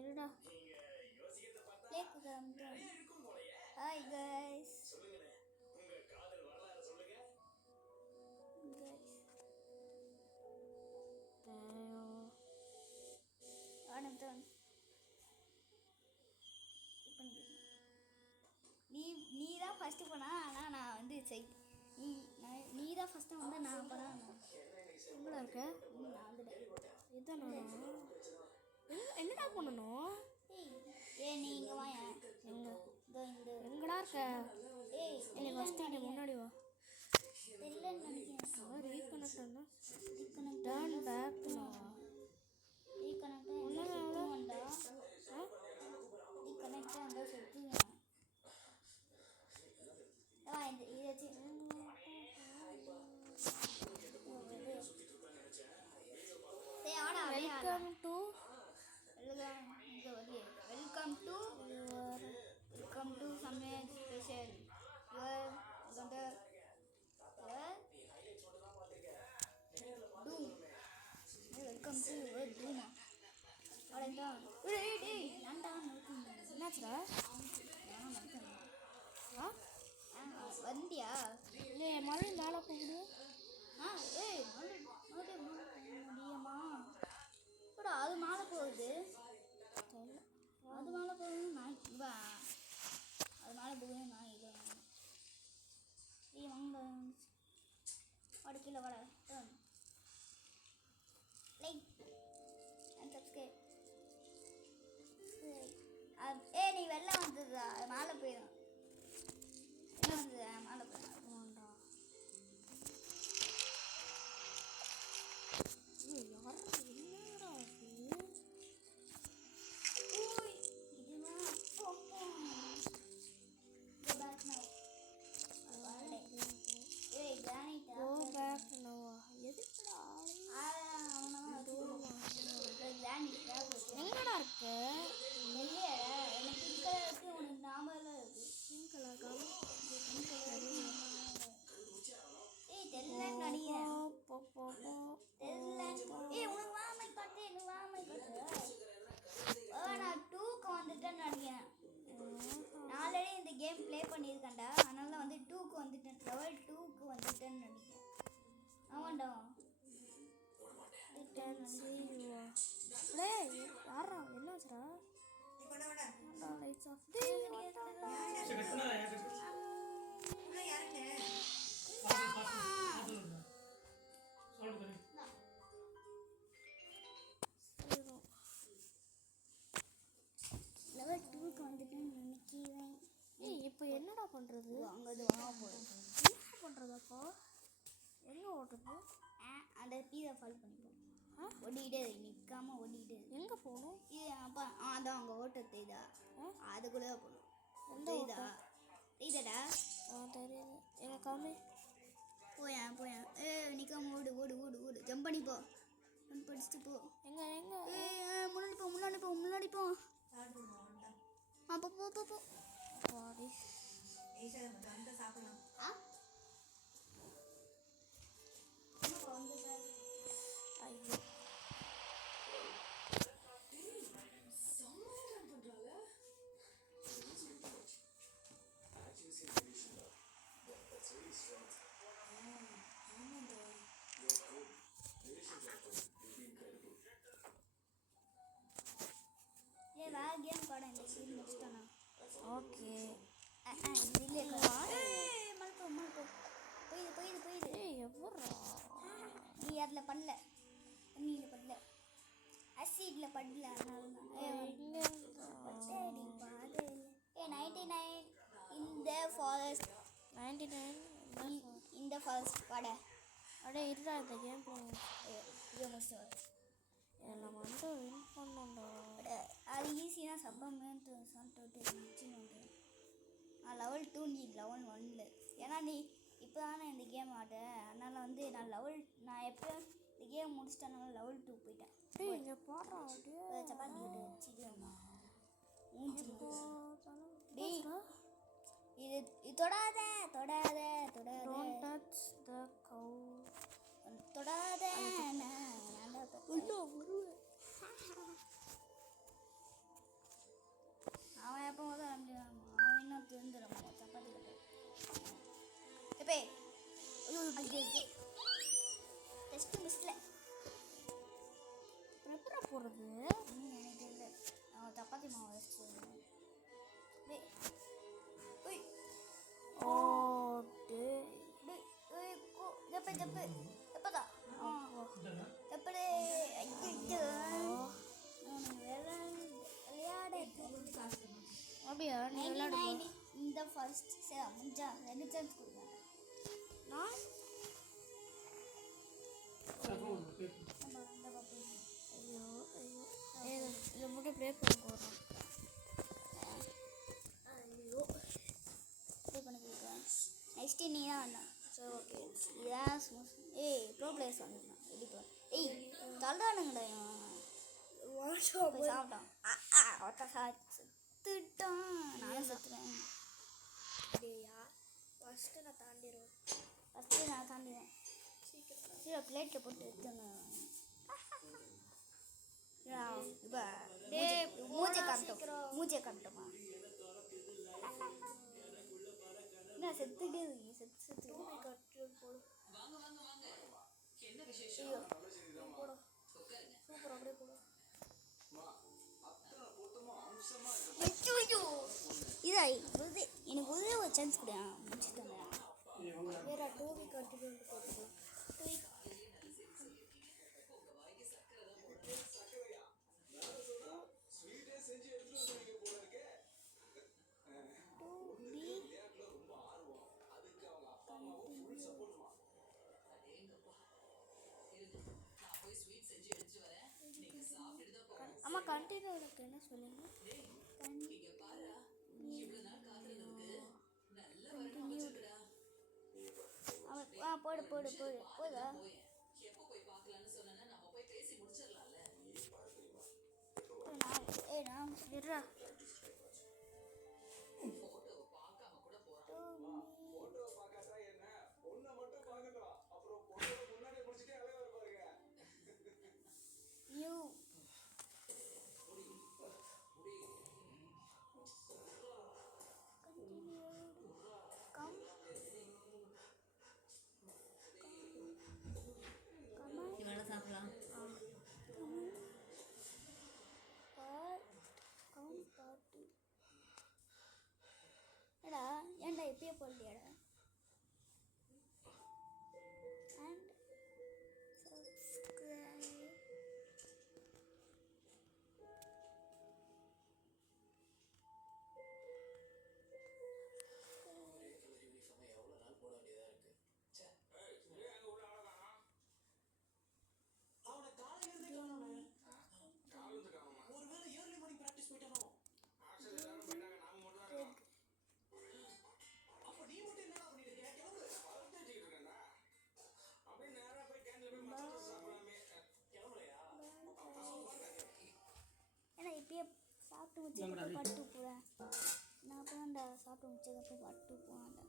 இருடா. Hi guys. நீ தான் ஃபஸ்ட்டு போனா, ஆனால் நான் வந்து நீ தான் ஃபஸ்ட்டு வந்தா நான் போனேன். எங்கடா இருக்க? நான் வந்துட்டேன். இதான் என்னடா பண்ணணும்? நீ இங்கே வாங்க. எங்கடா இருக்க? நீ ஃபஸ்ட்டு நீ முன்னாடி வா. இல்லைன்னு நினைக்கிறேன். ரீகனெக்ட் பண்ணா டர்ன் பேக் வா. ரீகனெக்ட் வந்தா ரீகனெக்ட் வந்தா சொல்லுங்க. இதை வச்சு welcome to summer special. Welcome to டூமா. என்னாச்சுடா? வந்தியா? இல்லை மறுபடியும் மேலே போகுது. முடியுமா? கூட அது மேலே போகுது. அது மேலே போகுது. நான் அது மேலே போகுது. நான் இது வாங்க வாட கீழே வாட. Like and subscribe. நீ வெளில வந்ததா? மேலே போயிடும். என்ன வந்தது? மேலே போயிடும். எங்கடா இருக்கு? எனக்கு உனக்கு ஞாபகம் இருக்கு. நாளே இந்த கேம் ப்ளே பண்ணியிருக்கேன்டா. அதனால வந்து 2க்கு வந்துட்டேன். லெவல் 2க்கு வந்துட்டேன்னு நினைக்கிறேன். ஆமாண்டா. யாரா என்னாச்சுடா? Lights off. லெவல் 2க்கு வந்துட்டேன்னு நினைக்கிறேன். இப்போ என்னடா பண்ணுறது? அங்கே வாங்க போகிறோம். என்ன பண்ணுறது? அப்போ எங்கே ஓட்டுறது? அந்த பீஸை ஃபாலோ பண்ணிப்போம். ஓடிக்கிட்டே நிற்காம ஓடிக்கிட்டே. எங்கே போகணும்? இது அப்போ அதான் அங்கே ஓட்ட தெரியுதா? அதுக்குள்ளே தான் போகணும். தெரியுதா? தெரியுதாடா? தெரியுது. எங்கள் காமி போயேன் நிற்காம ஓடு ஓடு ஓடு ஓடு. ஜம்ப் பண்ணி போ. ஜம்ப் படிச்சுட்டு போ. முன்னாடி போ போ. பாடி ஐயோ கேம் பாட இந்த சீன் முடிச்சிட்டானா? ஓகே போயிது. எவ்வளோ நீ அதில் பண்ணல. தண்ணியில் பண்ணல. அசிடில் பண்ணல. 99 இந்த ஃபாரஸ்ட். 99 இந்த ஃபாரஸ்ட் பாட. அப்படியே இருடா. இந்த கேம் இது முடிச்சு நம்ம வந்து வின் பண்ணோம்டா. அது ஈஸியாக சப்பமேன்ட்டு சொல்லிட்டு நான் லெவல் 2 நீ லெவல் 1. ஏன்னா நீ இப்போ தானே இந்த கேம் ஆட. அதனால் வந்து நான் எப்போ இந்த கேம் முடிச்சிட்டனால லெவல் 2 போயிட்டேன். இங்கே போடுறோம். சப்பாத்தி இது தொடாத. அப்படியா நீ விளையாடு போ. இந்த ஃபர்ஸ்ட் சரி முடிஞ்சா 2 சான்ஸ் கொடுங்க. நான் நம்ம அந்த பாப்போம். ஐயோ ஐயோ இதை மட்டும் ப்ளே பண்ண போகிறோம். ஐயோ ப்ளே பண்ணி கொடுக்குறேன். நெக்ஸ்ட்டு நீ தான் அண்ணா. சரி ஓகே இதான் ஏய் ப்ரோ பிளேயர்ஸ் வந்துருந்தான் ரெடி ப்ரோ. ஏய் தள்ளானுங்கடா சாப்பிட்டான். ஒருத்த செத்துட்டான். நானும் செத்துறேன். டேயா ஃபஸ்ட்டு நான் தாண்டிடுவேன். ஃபஸ்ட்டு நான் தாண்டிடுவேன். சீக்கிரம் பிளேட்டில் போட்டு எடுத்துங்க. மூச்சை காமிட்டோமா என்ன செத்துட்டு செத்து போடு ஐயோ போடு சூப்பர் அப்படியே போடு. இதா எனக்கு ஒரே ஒரு சான்ஸ் கூட முடிச்சுட்டு வேற 2 கண்டினியூ போட்டு அம்மா கண்டினியூ எனக்கு என்ன சொல்லுங்க. போடு போடு போடு போதா நான் இருடா யூ கம் இவெல்லாம் சாப்பிடலாம். ஏடா ஏன்டா இப்பயே போடலையாடா அண்ட் சப்ஸ்கிரைப் ஏன்னா இப்பயே சாப்பிட்டு முடிச்சதுக்கப்புறம் பட்டு போகிறேன். நான் அப்போ தான்டா சாப்பிட்டு முடிச்சதுக்கப்புறம் பட்டு போனான்டா.